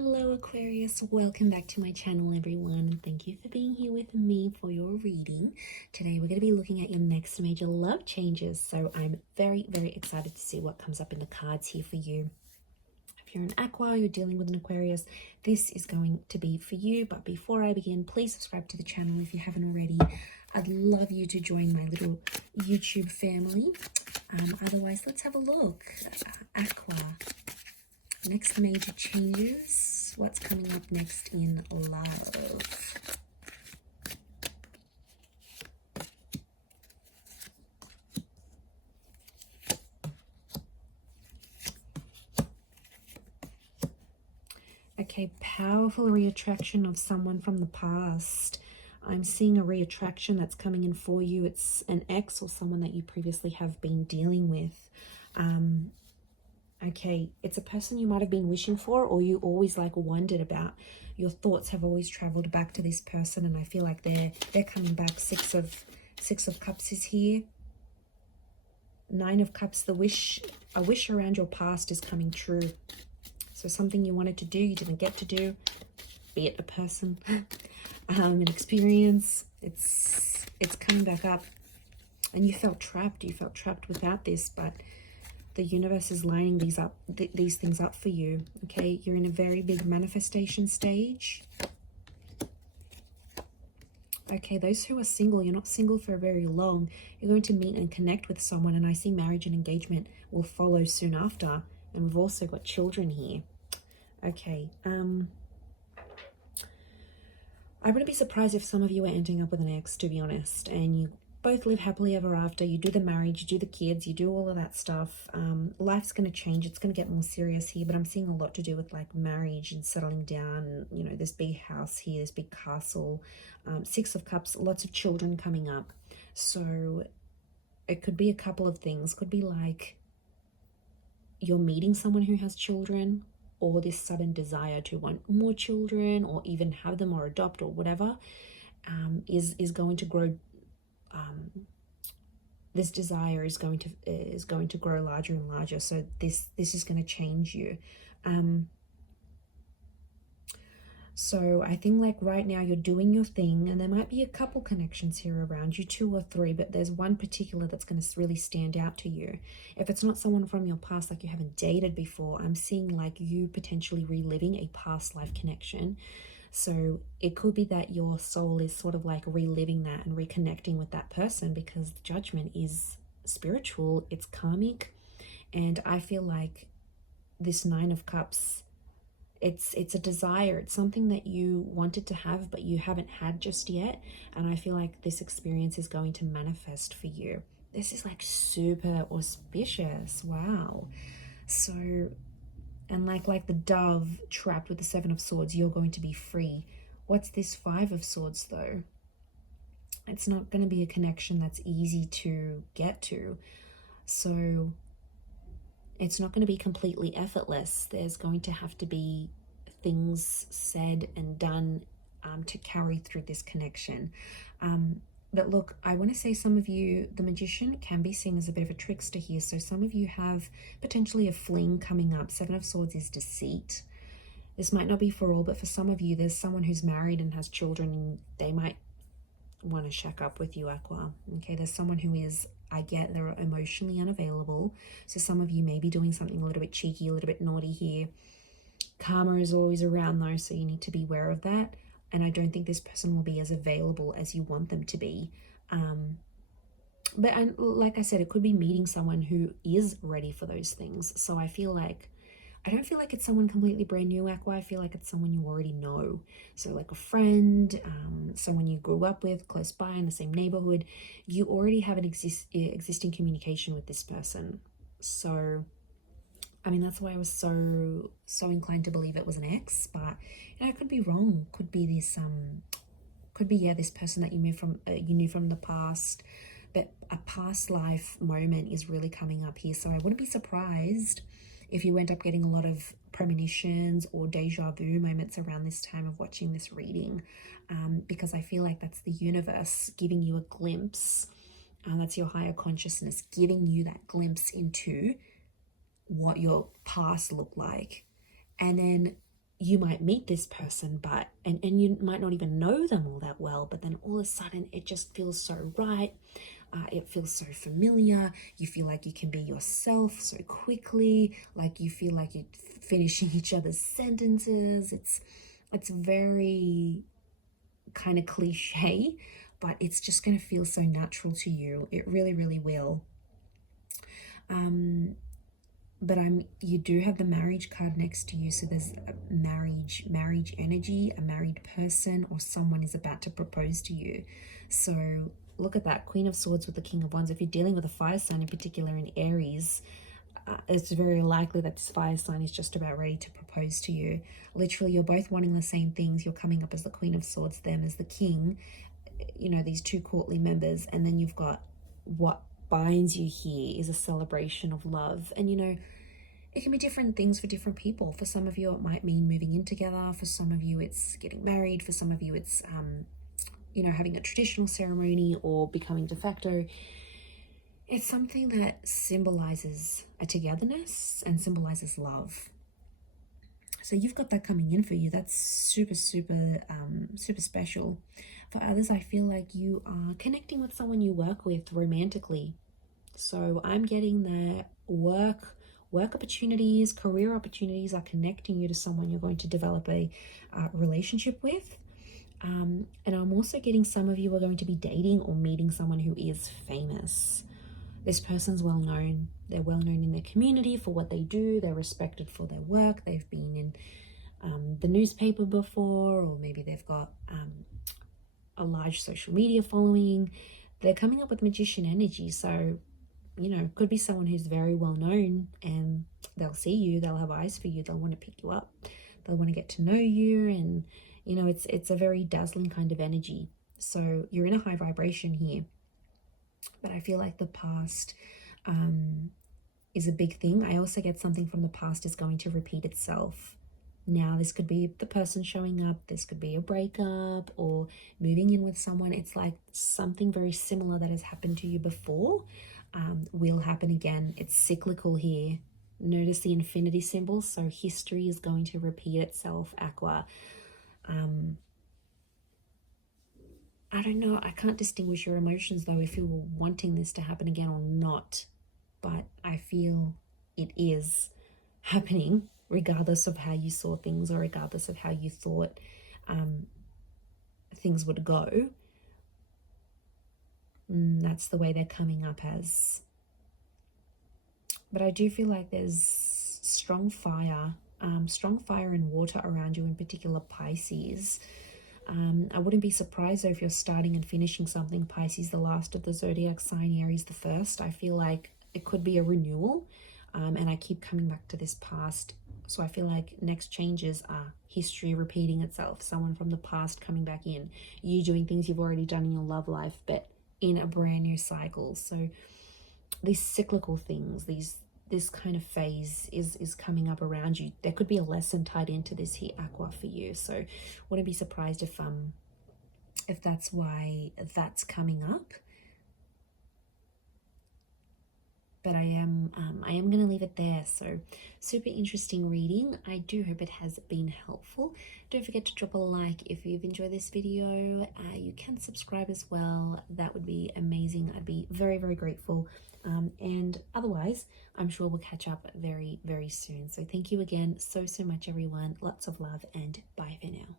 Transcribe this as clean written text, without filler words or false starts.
Hello Aquarius, welcome back to my channel everyone, and thank you for being here with me for your reading. Today we're going to be looking at your next major love changes, so I'm very excited to see what comes up in the cards here for you. If you're an Aqua, you're dealing with an Aquarius, this is going to be for you. But before I begin, please subscribe to the channel if you haven't already. I'd love you to join my little YouTube family. Otherwise, let's have a look. Aqua. Next major changes. What's coming up next in love? Okay, powerful reattraction of someone from the past. I'm seeing a reattraction that's coming in for you. It's an ex or someone that you previously have been dealing with. Okay, it's a person you might have been wishing for, or you always like wondered about. Your thoughts have always traveled back to this person, and I feel like they're coming back. Six of Cups is here. Nine of Cups, a wish around your past is coming true. So something you wanted to do, you didn't get to do, be it a person, an experience, it's coming back up, and you felt trapped. You felt trapped without this, but the universe is lining these things up for you. Okay, you're in a very big manifestation stage. Okay, those who are single, you're not single for very long. You're going to meet and connect with someone, and I see marriage and engagement will follow soon after. And we've also got children here. Okay, I wouldn't be surprised if some of you are ending up with an ex, to be honest, and you both live happily ever after. You do the marriage, you do the kids, you do all of that stuff. Life's going to change. It's going to get more serious here, but I'm seeing a lot to do with like marriage and settling down. You know, this big house here, this big castle. Six of Cups, lots of children coming up. So it could be a couple of things. Could be like you're meeting someone who has children, or this sudden desire to want more children, or even have them or adopt or whatever, is going to grow. This desire is going to grow larger and larger. So this is going to change you. So I think like right now you're doing your thing, and there might be a couple connections here around you, 2 or 3, but there's one particular that's going to really stand out to you. If it's not someone from your past, like you haven't dated before, I'm seeing like you potentially reliving a past life connection. So it could be that your soul is sort of like reliving that and reconnecting with that person, because the Judgment is spiritual, it's karmic, and I feel like this 9 of Cups, it's a desire. It's something that you wanted to have but you haven't had just yet, and I feel like this experience is going to manifest for you. This is like super auspicious. Wow. So, and like the dove trapped with the 7 of Swords, you're going to be free. What's this 5 of Swords though? It's not going to be a connection that's easy to get to. So it's not going to be completely effortless. There's going to have to be things said and done to carry through this connection. But look, I want to say some of you, the Magician can be seen as a bit of a trickster here. So some of you have potentially a fling coming up. 7 of Swords is deceit. This might not be for all, but for some of you, there's someone who's married and has children, and they might want to shack up with you, Aqua. Okay, there's someone who is, I get, they're emotionally unavailable. So some of you may be doing something a little bit cheeky, a little bit naughty here. Karma is always around though, so you need to be aware of that. And I don't think this person will be as available as you want them to be. But like I said, it could be meeting someone who is ready for those things. So I don't feel like it's someone completely brand new, Aqua. I feel like it's someone you already know. So like a friend, someone you grew up with, close by in the same neighborhood. You already have an existing communication with this person. So, I mean, that's why I was so inclined to believe it was an ex. But you know, I could be wrong. Could be this, yeah, this person that you knew from the past. But a past life moment is really coming up here. So I wouldn't be surprised if you end up getting a lot of premonitions or deja vu moments around this time of watching this reading, because I feel like that's the universe giving you a glimpse. That's your higher consciousness giving you that glimpse into what your past looked like. And then you might meet this person, but and you might not even know them all that well, but then all of a sudden it just feels so right. It feels so familiar. You feel like you can be yourself so quickly, like you feel like you're finishing each other's sentences. It's very kind of cliche, but it's just going to feel so natural to you. It really, really will. But you do have the marriage card next to you, so there's a marriage energy, a married person, or someone is about to propose to you. So look at that, Queen of Swords with the King of Wands. If you're dealing with a fire sign, in particular in Aries, it's very likely that this fire sign is just about ready to propose to you. Literally, you're both wanting the same things. You're coming up as the Queen of Swords, them as the King, you know, these two courtly members, and then you've got what binds you here is a celebration of love. And you know, it can be different things for different people. For some of you it might mean moving in together, for some of you it's getting married, for some of you it's you know, having a traditional ceremony or becoming de facto. It's something that symbolizes a togetherness and symbolizes love. So you've got that coming in for you. That's super special. For others, I feel like you are connecting with someone you work with romantically. So I'm getting that work opportunities, career opportunities are connecting you to someone you're going to develop a relationship with. And I'm also getting some of you are going to be dating or meeting someone who is famous. This person's well known. They're well known in their community for what they do. They're respected for their work. They've been in the newspaper before, or maybe they've got a large social media following. They're coming up with magician energy. So, you know, could be someone who's very well known, and they'll see you. They'll have eyes for you. They'll want to pick you up. They'll want to get to know you. And, you know, it's a very dazzling kind of energy. So you're in a high vibration here. But I feel like the past is a big thing. I also get something from the past is going to repeat itself. Now, this could be the person showing up. This could be a breakup or moving in with someone. It's like something very similar that has happened to you before will happen again. It's cyclical here. Notice the infinity symbol. So history is going to repeat itself, Aqua. I don't know. I can't distinguish your emotions, though, if you were wanting this to happen again or not. But I feel it is happening, regardless of how you saw things or regardless of how you thought things would go. That's the way they're coming up as. But I do feel like there's strong fire and water around you, in particular Pisces. I wouldn't be surprised though if you're starting and finishing something. Pisces, the last of the zodiac sign, Aries, the first. I feel like it could be a renewal, and I keep coming back to this past. So I feel like next changes are history repeating itself, someone from the past coming back in, you doing things you've already done in your love life, but in a brand new cycle. So these cyclical things, this kind of phase is coming up around you. There could be a lesson tied into this here, Aqua, for you. So wouldn't be surprised if that's why that's coming up. But I am going to leave it there. So super interesting reading. I do hope it has been helpful. Don't forget to drop a like if you've enjoyed this video. You can subscribe as well. That would be amazing. I'd be very, very grateful. And otherwise, I'm sure we'll catch up very, very soon. So thank you again so much, everyone. Lots of love and bye for now.